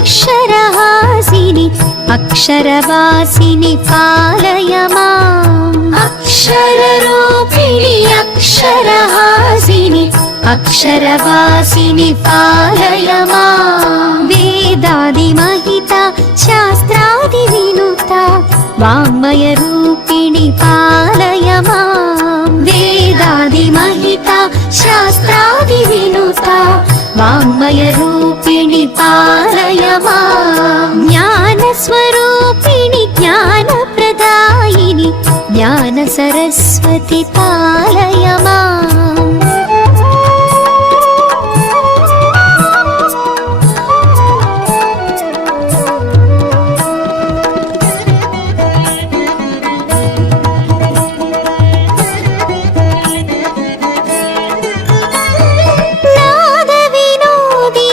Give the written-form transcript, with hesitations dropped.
अक्षरहासिनि अक्षरवासिनि पालय माम् अक्षररूपिणि अक्षरहासिनि अक्षरवासिनि पालय माम् वेदादिमहिता शास्त्रादिविनुता वाङ्मयरूपिणि पालय माम् वेदादिमहिता शास्त्रादिविनुता वाङ्मयरूपिणि पालय माम् ज्ञानस्वरूपिणि ज्ञानप्रदायिनि ज्ञानसरस्वति पालय माम्